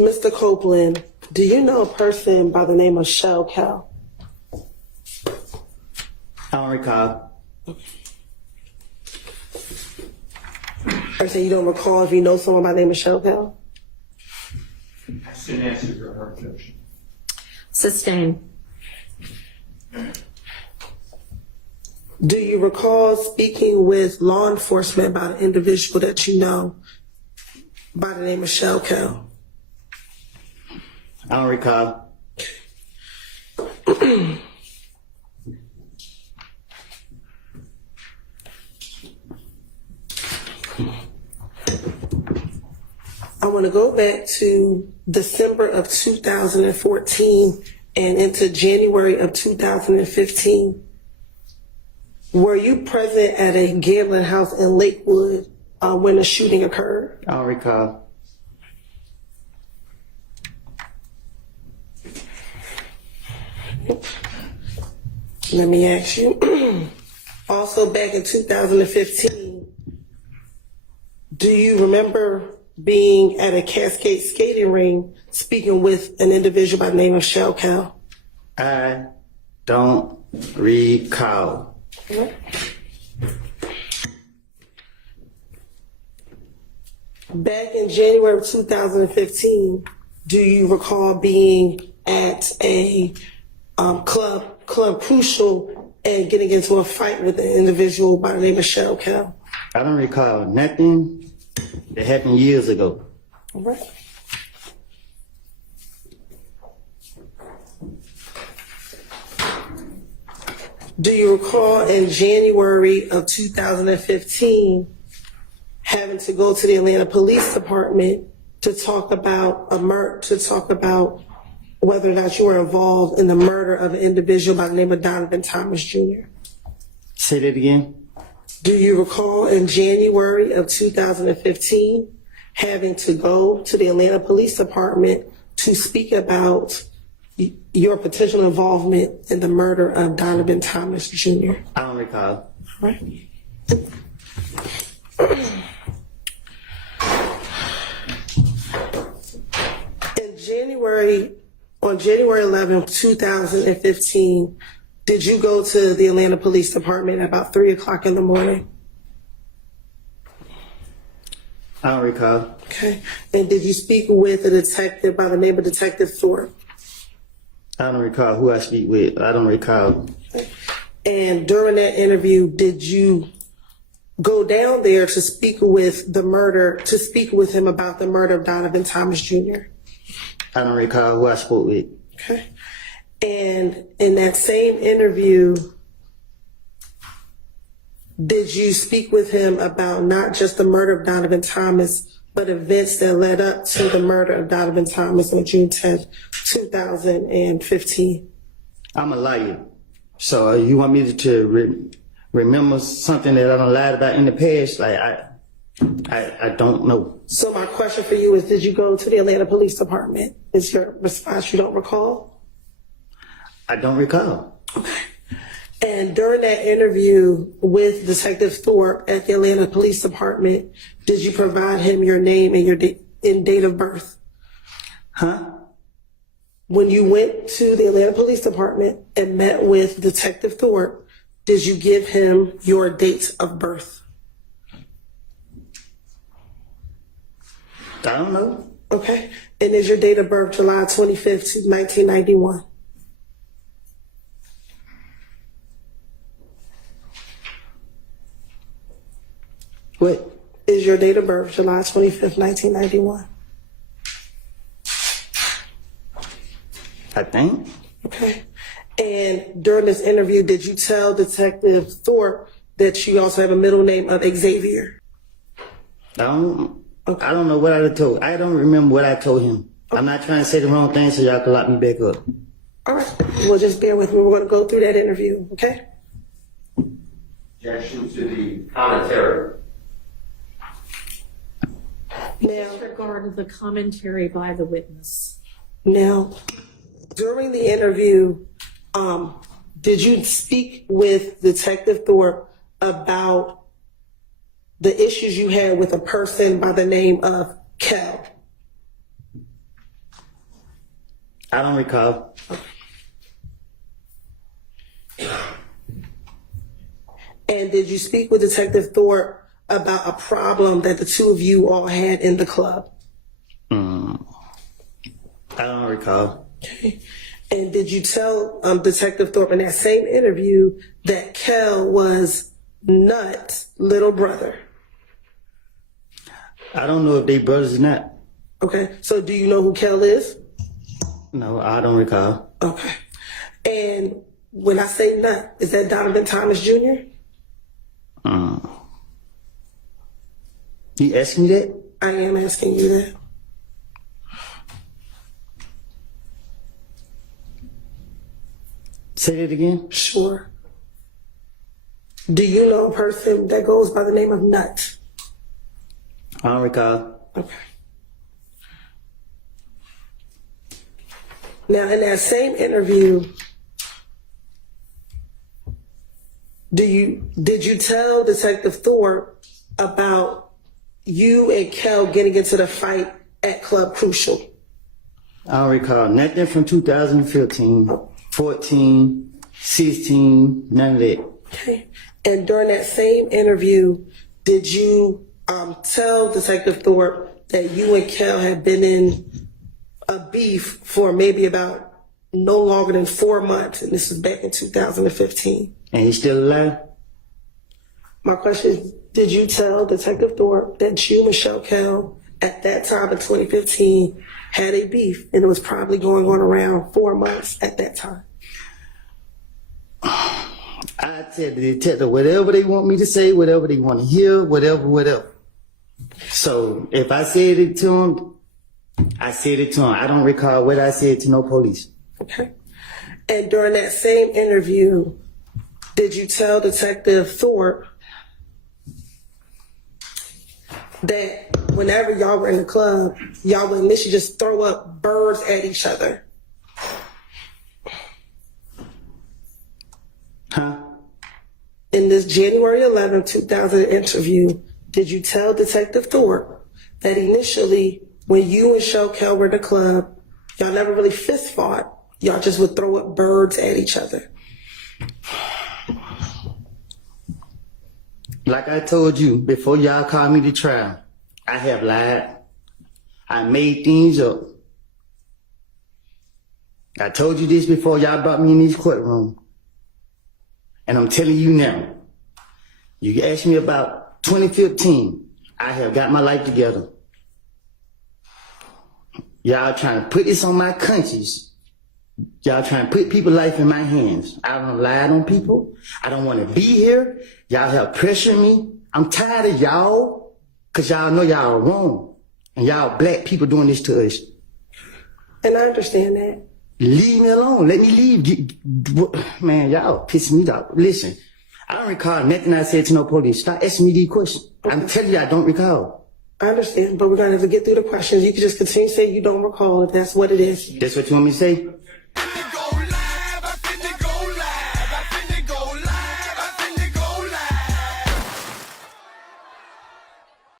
Mr. Copeland, do you know a person by the name of Shell Cal? I don't recall. Or say you don't recall if you know someone by the name of Shell Cal? I should answer your objection. Sustain. Do you recall speaking with law enforcement about an individual that you know by the name of Shell Cal? I don't recall. I want to go back to December of 2014 and into January of 2015. Were you present at a gambling house in Lakewood when the shooting occurred? I don't recall. Let me ask you. Also back in 2015, do you remember being at a Cascade skating ring speaking with an individual by the name of Shell Cal? I don't recall. Back in January of 2015, do you recall being at a Club Crucial and getting into a fight with an individual by the name of Shell Cal? I don't recall nothing that happened years ago. All right. Do you recall in January of 2015 having to go to the Atlanta Police Department to talk about whether or not you were involved in the murder of an individual by the name of Donovan Thomas Jr.? Say that again. Do you recall in January of 2015 having to go to the Atlanta Police Department to speak about your potential involvement in the murder of Donovan Thomas Jr.? I don't recall. All right. On January 11th, 2015, did you go to the Atlanta Police Department at about 3 o'clock in the morning? I don't recall. Okay. And did you speak with a detective by the name of Detective Thorpe? I don't recall who I speak with. I don't recall. And during that interview, did you go down there to speak with him about the murder of Donovan Thomas Jr.? I don't recall who I spoke with. Okay. And in that same interview, did you speak with him about not just the murder of Donovan Thomas, but events that led up to the murder of Donovan Thomas on June 10th, 2015? I'm a liar. So you want me to remember something that I done lied about in the past? Like, I don't know. So my question for you is, did you go to the Atlanta Police Department? Is your response you don't recall? I don't recall. Okay. And during that interview with Detective Thorpe at the Atlanta Police Department, did you provide him your name and your date of birth? Huh? When you went to the Atlanta Police Department and met with Detective Thorpe, did you give him your date of birth? I don't know. Okay. And is your date of birth July 25th, 1991? What? Is your date of birth July 25th, 1991? I think. Okay. And during this interview, did you tell Detective Thorpe that you also have a middle name of Xavier? I don't know what I told. I don't remember what I told him. I'm not trying to say the wrong thing so y'all can lock me back up. All right. Well, just bear with me. We're going to go through that interview, okay? Objection to the commentary. Now, Disregard the commentary by the witness. Now, during the interview, did you speak with Detective Thorpe about the issues you had with a person by the name of Kel? I don't recall. And did you speak with Detective Thorpe about a problem that the two of you all had in the club? I don't recall. Okay. And did you tell Detective Thorpe in that same interview that Kel was Nut's little brother? I don't know if they brothers or not. Okay. So do you know who Kel is? No, I don't recall. Okay. And when I say Nut, is that Donovan Thomas Jr.? You asked me that? I am asking you that. Say that again? Sure. Do you know a person that goes by the name of Nut? I don't recall. Okay. Now, in that same interview, did you tell Detective Thorpe about you and Kel getting into the fight at Club Crucial? I don't recall nothing from 2015, 14, 16, none of that. Okay. And during that same interview, did you tell Detective Thorpe that you and Kel had been in a beef for maybe about no longer than 4 months, and this was back in 2015? And he's still alive? My question is, did you tell Detective Thorpe that you, Michelle Kel, at that time in 2015, had a beef, and it was probably going on around 4 months at that time? I tell the detective whatever they want me to say, whatever they want to hear, whatever. So if I said it to him, I said it to him. I don't recall what I said to no police. Okay. And during that same interview, did you tell Detective Thorpe that whenever y'all were in the club, y'all would initially just throw up birds at each other? Huh? In this January 11, 2000 interview, did you tell Detective Thorpe that initially, when you and Shokel were in the club, y'all never really fist fought, y'all just would throw up birds at each other? Like I told you, before y'all called me to trial, I have lied. I made things up. I told you this before y'all brought me in this courtroom. And I'm telling you now, you asked me about 2015. I have got my life together. Y'all trying to put this on my conscience. Y'all trying to put people's life in my hands. I don't lie on people. I don't want to be here. Y'all have pressured me. I'm tired of y'all, because y'all know y'all are wrong. And y'all black people doing this to us. And I understand that. Leave me alone. Let me leave. Man, y'all pissing me off. Listen, I don't recall nothing I said to no police. Stop asking me these questions. I'm telling you, I don't recall. I understand, but we're going to have to get through the questions. You can just continue to say you don't recall if that's what it is. That's what you want me to say?